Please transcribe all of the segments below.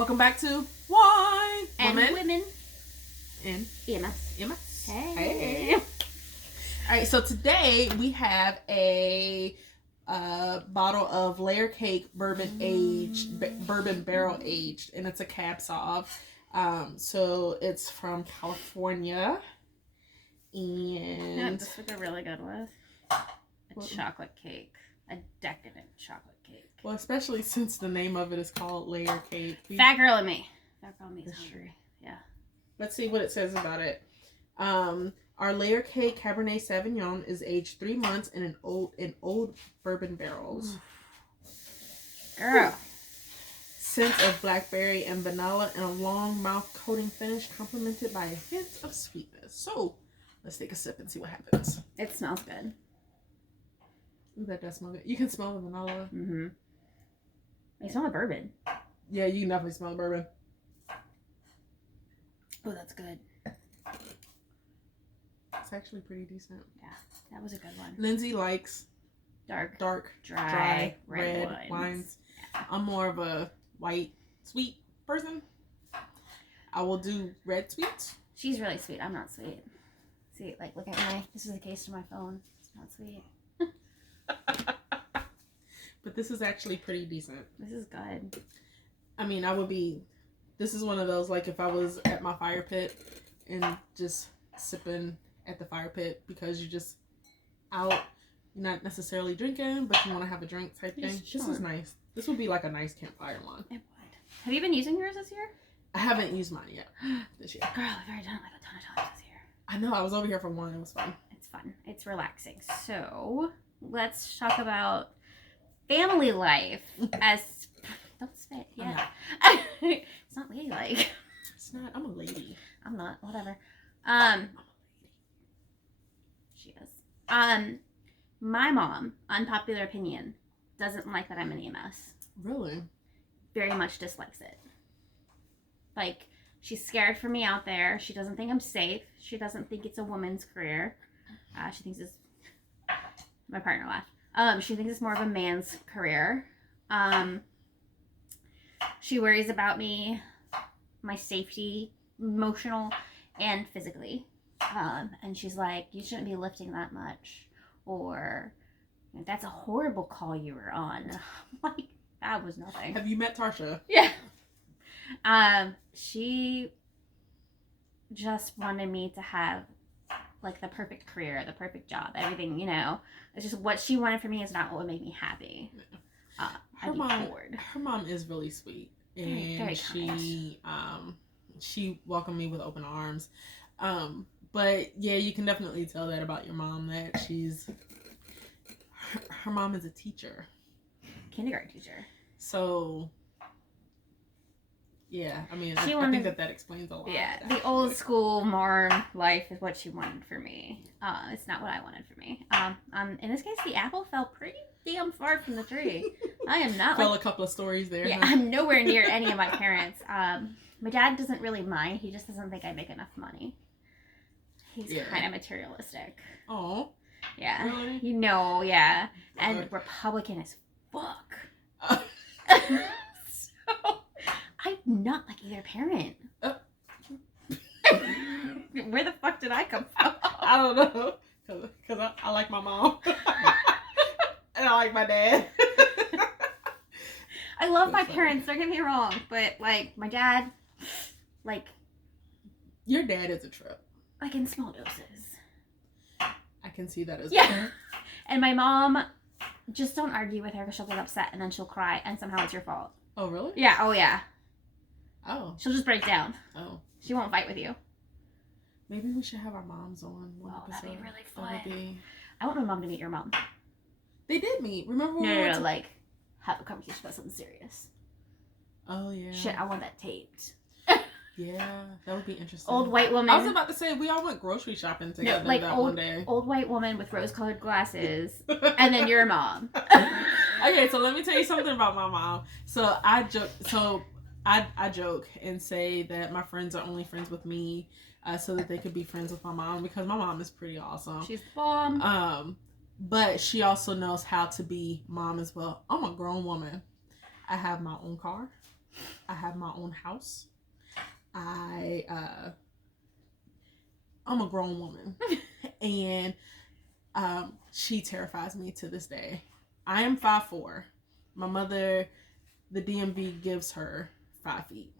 Welcome back to Wine And Women in EMS. EMS. Hey. All right, so today we have a bottle of Layer Cake bourbon barrel aged, and it's a Cab Sav. So it's from California, and This would go really good with a chocolate cake, a decadent chocolate cake. Well, especially since the name of it is called Layer Cake. Fat girl in me. Fat girl in me is hungry. Yeah. Let's see what it says about it. Our Layer Cake Cabernet Sauvignon is aged 3 months in old bourbon barrels. Girl. Scent of blackberry and vanilla and a long mouth coating finish complemented by a hint of sweetness. So, let's take a sip and see what happens. It smells good. Ooh, that does smell good. You can smell the vanilla. Mm-hmm. I smell the bourbon. Yeah, you can definitely smell the bourbon. Oh, that's good. It's actually pretty decent. Yeah, that was a good one. Lindsey likes dark, dry, red wines. wines. Yeah. I'm more of a white, sweet person. I will do red sweets. She's really sweet. I'm not sweet. See, like, look at this is the case to my phone. It's not sweet. But this is actually pretty decent. This is good. I mean, this is one of those, like, if I was at my fire pit and just sipping at the fire pit because you're just out, you're not necessarily drinking, but you want to have a drink type thing. This is nice. This would be like a nice campfire one. It would. Have you been using yours this year? I haven't used mine yet this year. Girl, I've already done it like a ton of times this year. I know. I was over here for one. It was fun. It's fun. It's relaxing. So, let's talk about family life as... Don't spit. Yeah. It's not ladylike. It's not. I'm a lady. I'm not. Whatever. She is. My mom, unpopular opinion, doesn't like that I'm an EMS. Really? Very much dislikes it. Like, she's scared for me out there. She doesn't think I'm safe. She doesn't think it's a woman's career. She thinks it's... My partner laughed. She thinks it's more of a man's career. She worries about me, my safety, emotional and physically. And she's like, you shouldn't be lifting that much. Or, that's a horrible call you were on. Like, that was nothing. Have you met Tarsha? Yeah. She just wanted me to have, like, the perfect career, the perfect job, everything, you know. It's just what she wanted for me is not what would make me happy. Her mom is really sweet. And very she welcomed me with open arms. But yeah, you can definitely tell that about your mom, that her mom is a teacher. Kindergarten teacher. So yeah, I mean, I think that explains a lot. Yeah, the old school marm life is what she wanted for me. It's not what I wanted for me. In this case, the apple fell pretty damn far from the tree. I am not a couple of stories there. Yeah, huh? I'm nowhere near any of my parents. My dad doesn't really mind. He just doesn't think I make enough money. He's kind of materialistic. Oh. Yeah. Really? You know, yeah. And Republican as fuck. So, I'm not like either parent. Where the fuck did I come from? I don't know. Because I like my mom. And I like my dad. I love my parents, don't get me wrong. But, like, my dad, like... Your dad is a trip. Like, in small doses. I can see that as well. And my mom, just don't argue with her because she'll get upset and then she'll cry and somehow it's your fault. Oh, really? Yeah, oh yeah. Oh. She'll just break down. Oh. She won't fight with you. Maybe we should have our moms on one episode. That'd be really fun. I want my mom to meet your mom. They did meet. Remember when No, like, have a conversation about something serious. Oh, yeah. Shit, I want that taped. Yeah, that would be interesting. Old white woman. I was about to say, we all went grocery shopping together one day. Old white woman with rose-colored glasses, and then your mom. Okay, so let me tell you something about my mom. So I joke and say that my friends are only friends with me, so that they could be friends with my mom, because my mom is pretty awesome. She's the bomb. But she also knows how to be mom as well. I'm a grown woman. I have my own car. I have my own house. I'm a grown woman. And she terrifies me to this day. I am 5'4". My mother, the DMV gives her 5 feet.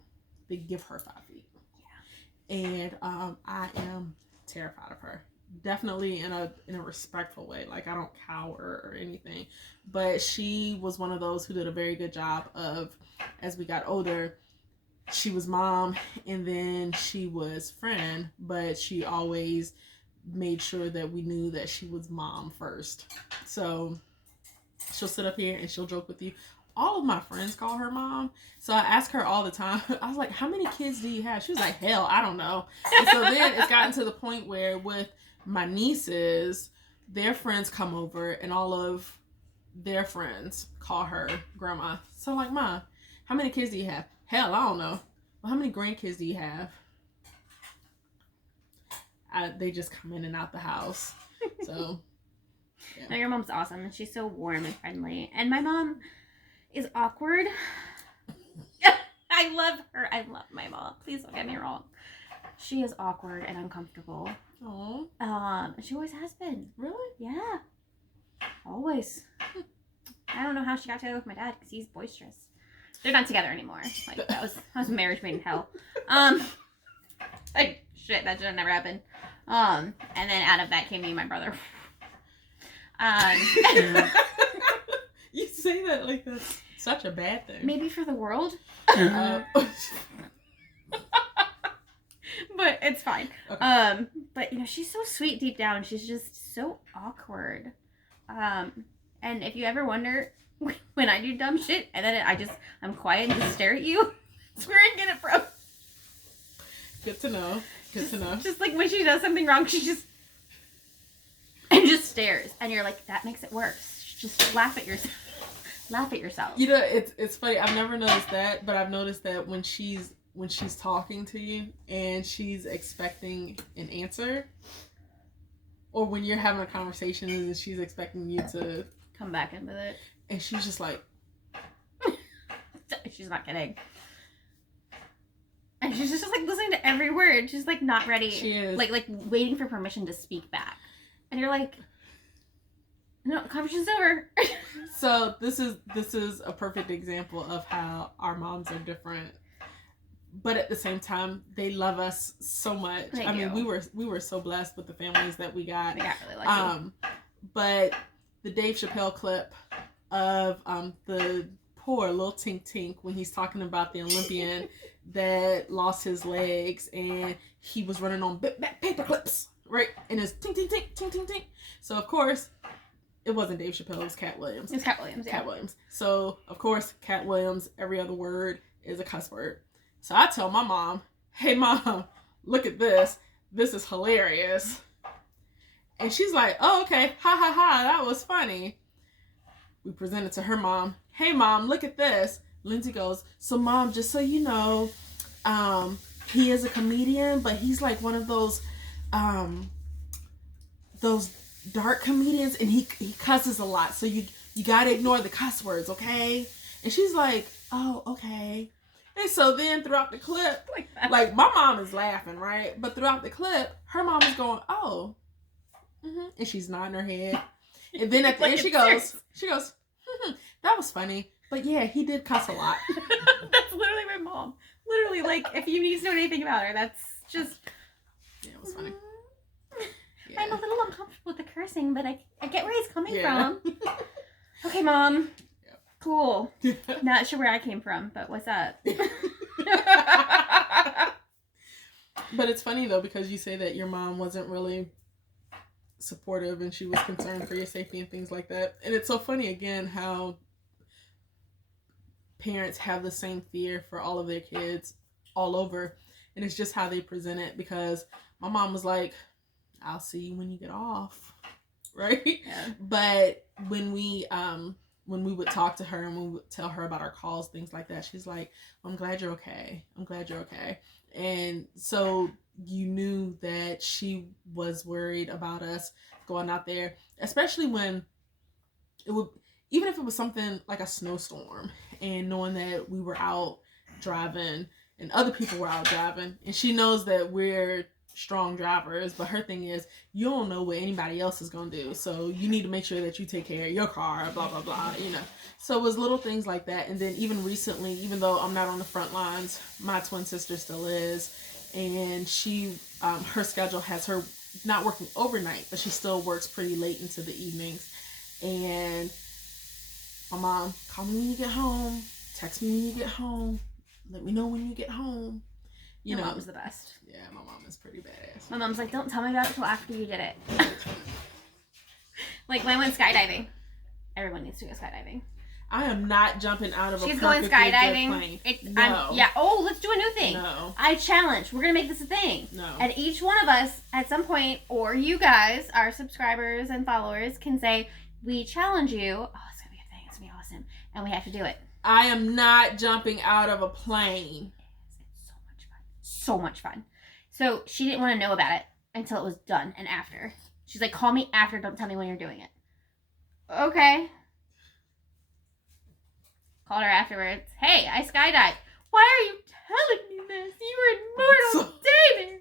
They give her 5 feet. Yeah. And I am terrified of her. Definitely in a respectful way. Like, I don't cower or anything. But she was one of those who did a very good job of, as we got older, she was mom and then she was friend, but she always made sure that we knew that she was mom first. So she'll sit up here and she'll joke with you. All of my friends call her mom. So I ask her all the time. I was like, how many kids do you have? She was like, hell, I don't know. And so then it's gotten to the point where with my nieces, their friends come over and all of their friends call her grandma. So I'm like, Ma, how many kids do you have? Hell, I don't know. Well, how many grandkids do you have? They just come in and out the house. So, yeah. No, your mom's awesome. And she's so warm and friendly. And my mom is awkward. I love her. I love my mom. Please don't get me wrong. She is awkward and uncomfortable. Oh. She always has been. Really? Yeah. Always. I don't know how she got together with my dad because he's boisterous. They're not together anymore. Like, that was marriage made in hell. Like, shit, that should have never happened. And then out of that came me and my brother. You say that like that's such a bad thing. Maybe for the world. But it's fine. Okay. But, you know, she's so sweet deep down. She's just so awkward. And if you ever wonder when I do dumb shit and then I'm quiet and just stare at you, that's where I get it from. Good to know. Good to know. Just like when she does something wrong, she just stares. And you're like, that makes it worse. Just laugh at yourself. Laugh at yourself. You know, it's funny. I've never noticed that, but I've noticed that when she's talking to you and she's expecting an answer, or when you're having a conversation and she's expecting you to come back in with it, and she's just like, she's not kidding. And she's just like listening to every word. She's like not ready. She is. Like waiting for permission to speak back. And you're like, no, conversation's over. So this is a perfect example of how our moms are different, but at the same time they love us so much. I mean, we were so blessed with the families that we got. They got really lucky. But the Dave Chappelle clip of the poor little Tink Tink when he's talking about the Olympian that lost his legs and he was running on paper clips, right? And it's tink tink tink tink tink tink. So of course it wasn't Dave Chappelle, it was Cat Williams. It's Cat Williams, yeah. Cat Williams. So of course Cat Williams, every other word is a cuss word. So I tell my mom, hey mom, look at this. This is hilarious. And she's like, oh, okay. Ha ha ha. That was funny. We present it to her mom. Hey mom, look at this. Lindsey goes, so mom, just so you know, he is a comedian, but he's like one of those dark comedians and he cusses a lot. So you gotta ignore the cuss words, okay? And she's like, oh, okay. And so then throughout the clip, like my mom is laughing, right? But throughout the clip, her mom is going, oh, and she's nodding her head. And then at the end, she goes, that was funny. But yeah, he did cuss a lot. That's literally my mom. Literally, like, if you need to know anything about her, that's just... Yeah, it was funny. Yeah. I'm a little uncomfortable with the cursing, but I get where he's coming from. Okay, Mom. Yep. Cool. Not sure where I came from, but what's up? But it's funny, though, because you say that your mom wasn't really supportive and she was concerned for your safety and things like that. And it's so funny, again, how parents have the same fear for all of their kids all over. And it's just how they present it, because my mom was like, I'll see you when you get off, right? Yeah. But when we would talk to her and we would tell her about our calls, things like that, she's like, I'm glad you're okay. I'm glad you're okay. And so you knew that she was worried about us going out there, especially when it would, even if it was something like a snowstorm, and knowing that we were out driving and other people were out driving, and she knows that we're strong drivers, but her thing is, you don't know what anybody else is gonna do, so you need to make sure that you take care of your car, blah blah blah, you know. So it was little things like that. And then even recently, even though I'm not on the front lines, my twin sister still is, and she her schedule has her not working overnight, but she still works pretty late into the evenings. And my mom, call me when you get home, text me when you get home, let me know when you get home. You know, mom's the best. Yeah, my mom is pretty badass. My mom's like, don't tell me about it till after you did it. Like when I went skydiving. Everyone needs to go skydiving. I am not jumping out of a She's going perfectly good skydiving. plane. No. Yeah. Oh, let's do a new thing. No. I challenge. We're gonna make this a thing. No. And each one of us, at some point, or you guys, our subscribers and followers, can say, we challenge you. Oh, it's gonna be a thing. It's gonna be awesome. And we have to do it. I am not jumping out of a plane. It's so much fun. So much fun. So she didn't want to know about it until it was done and after. She's like, call me after. Don't tell me when you're doing it. Okay. Called her afterwards. Hey, I skydived. Why are you telling me this? You were in mortal danger.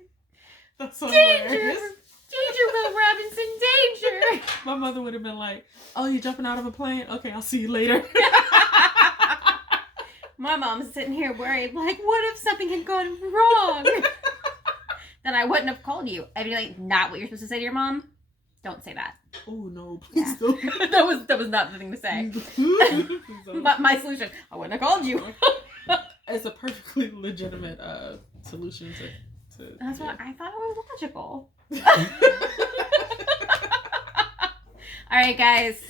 That's so Danger. hilarious. Danger, Will Robinson. Danger. My mother would have been like, oh, you're jumping out of a plane? Okay, I'll see you later. My mom's sitting here worried, like, what if something had gone wrong? Then I wouldn't have called you. I'd be like, not what you're supposed to say to your mom. Don't say that. Oh no, please don't. that was not the thing to say. But my solution, I wouldn't have called you. It's a perfectly legitimate solution to That's what I thought it was logical. All right, guys,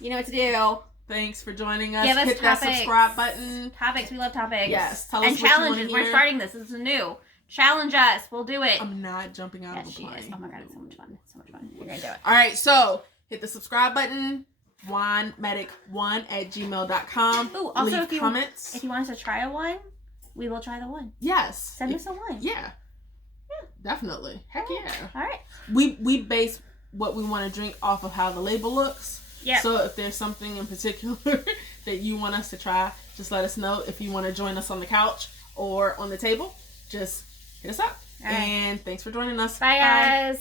you know what to do. Thanks for joining us. Give us Hit topics. that subscribe button. Topics, we love topics. Yes, tell us and what you challenges. wanna We're hear. starting this. This is new. Challenge us. We'll do it. I'm not jumping out Yes, of a she plane. is. Oh my god, it's so much fun. So much fun. We're gonna do it. All right, so hit the subscribe button. WineMedic1@gmail.com. Ooh, also leave comments. If you want us to try a wine, we will try the one. Yes. Send us a wine. Yeah. Definitely. Heck yeah. All right. We base what we want to drink off of how the label looks. Yeah. So if there's something in particular that you want us to try, just let us know. If you want to join us on the couch or on the table, just hit us up. All right. And thanks for joining us. Bye, guys.